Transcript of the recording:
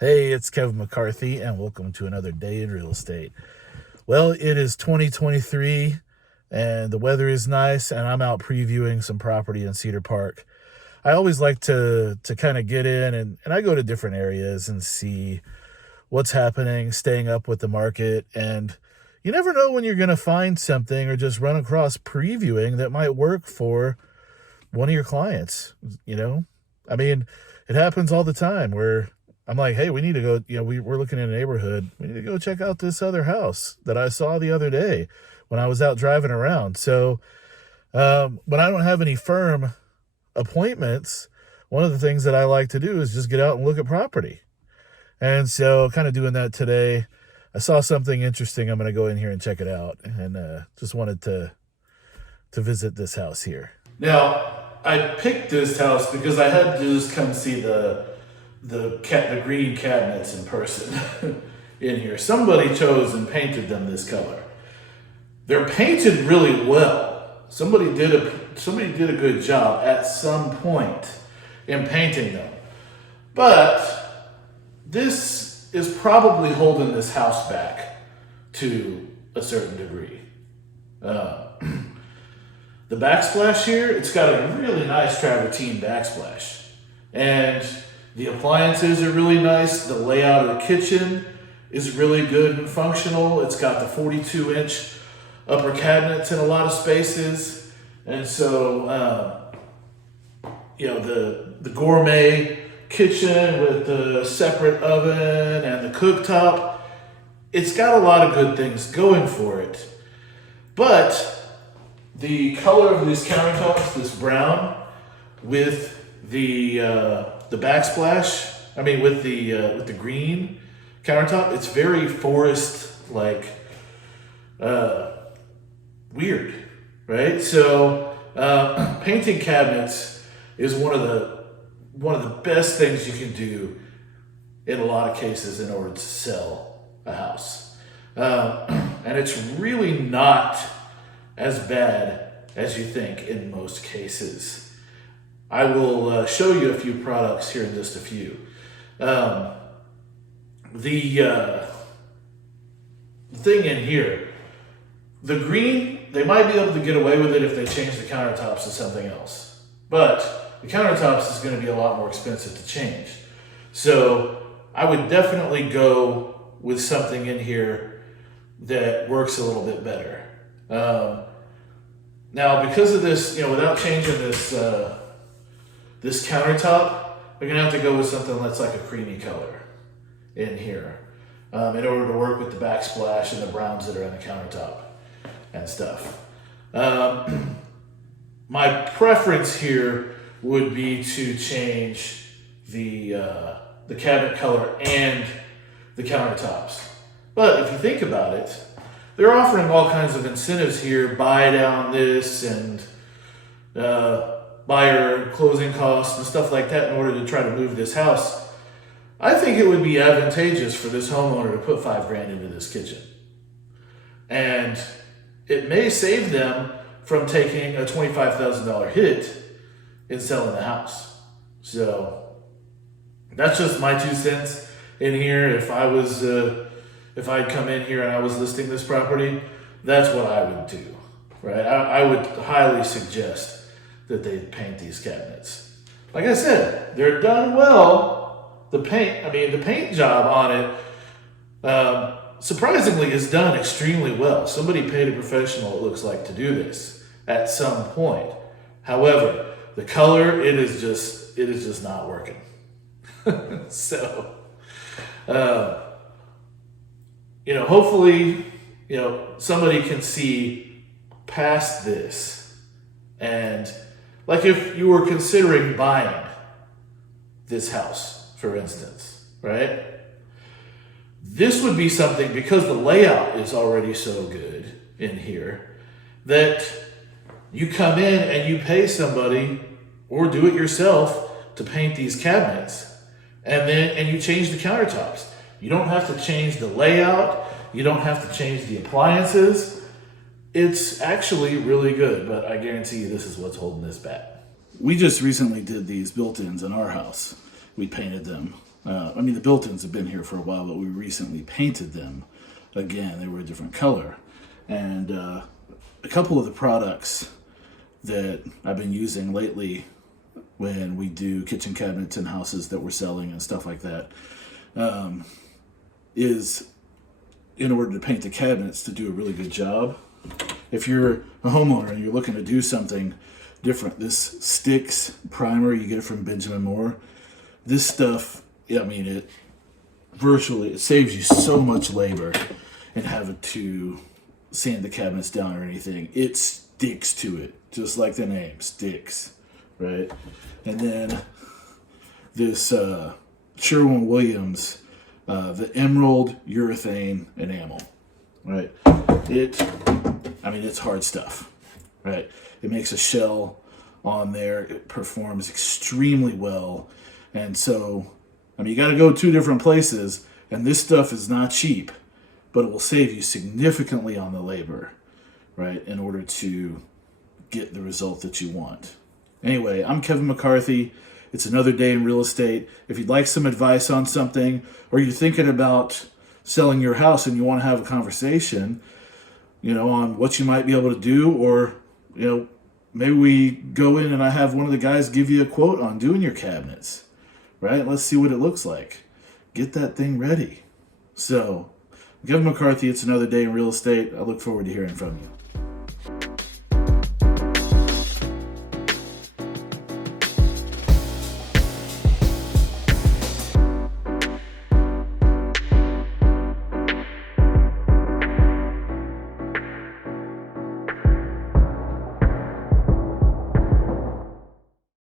Hey, it's Kevin McCarthy, and welcome to another day in real estate. Well, it is 2023, and the weather is nice, and I'm out previewing some property in Cedar Park. I always like to kind of get in, and I go to different areas and see what's happening, staying up with the market, and you never know when you're going to find something or just run across previewing that might work for one of your clients, you know? I mean, it happens all the time where I'm like, hey, we need to go, we're looking in a neighborhood. We need to go check out this other house that I saw the other day when I was out driving around. So when I don't have any firm appointments, one of the things that I like to do is just get out and look at property. And so kind of doing that today. I saw something interesting. I'm going to go in here and check it out, and just wanted to visit this house here. Now, I picked this house because I had to just come see the green cabinets in person in here. Somebody chose and painted them this color. They're painted really well. Somebody did a good job at some point in painting them. But this is probably holding this house back to a certain degree. The backsplash here, it's got a really nice travertine backsplash. And the appliances are really nice. The layout of the kitchen is really good and functional. It's got the 42-inch upper cabinets in a lot of spaces. And so, the gourmet kitchen with the separate oven and the cooktop, it's got a lot of good things going for it. But the color of these countertops, this brown, with the backsplash, with the green countertop, it's very forest like, weird, right? So painting cabinets is one of the best things you can do in a lot of cases in order to sell a house, and it's really not as bad as you think in most cases. I will show you a few products here in just a few. The thing in here, the green, they might be able to get away with it if they change the countertops to something else. But the countertops is going to be a lot more expensive to change. So I would definitely go with something in here that works a little bit better. Now, because of this, without changing this this countertop, we're gonna have to go with something that's like a creamy color in here in order to work with the backsplash and the browns that are on the countertop and stuff. My preference here would be to change the cabinet color and the countertops. But if you think about it, they're offering all kinds of incentives here, buy down this and buyer closing costs and stuff like that in order to try to move this house. I think it would be advantageous for this homeowner to put $5,000 into this kitchen. And it may save them from taking a $25,000 hit in selling the house. So that's just my 2 cents in here. If I'd come in here and I was listing this property, that's what I would do, right? I would highly suggest that they paint these cabinets. Like I said, they're done well. The paint job on it, surprisingly, is done extremely well. Somebody paid a professional, it looks like, to do this at some point. However, the color, it is just not working. So, hopefully, somebody can see past this. And like if you were considering buying this house, for instance, right? This would be something, because the layout is already so good in here, that you come in and you pay somebody or do it yourself to paint these cabinets, and you change the countertops. You don't have to change the layout. You don't have to change the appliances. It's actually really good, but I guarantee you this is what's holding this back. We just recently did these built-ins in our house. We painted them I mean, the built-ins have been here for a while, but we recently painted them again. They were a different color. And a couple of the products that I've been using lately when we do kitchen cabinets in houses that we're selling and stuff like that, is in order to paint the cabinets to do a really good job. If you're a homeowner and you're looking to do something different, this Sticks primer, you get it from Benjamin Moore. This stuff, I mean, it saves you so much labor and having to sand the cabinets down or anything. It sticks to it, just like the name, Sticks, right? And then this Sherwin-Williams, the Emerald Urethane Enamel, right? It's hard stuff, right? It makes a shell on there. It performs extremely well. And so, you got to go 2 different places, and this stuff is not cheap, but it will save you significantly on the labor, right, in order to get the result that you want. Anyway, I'm Kevin McCarthy. It's another day in real estate. If you'd like some advice on something, or you're thinking about selling your house and you want to have a conversation, on what you might be able to do, or, maybe we go in and I have one of the guys give you a quote on doing your cabinets, right? Let's see what it looks like. Get that thing ready. So, Kevin McCarthy, it's another day in real estate. I look forward to hearing from you.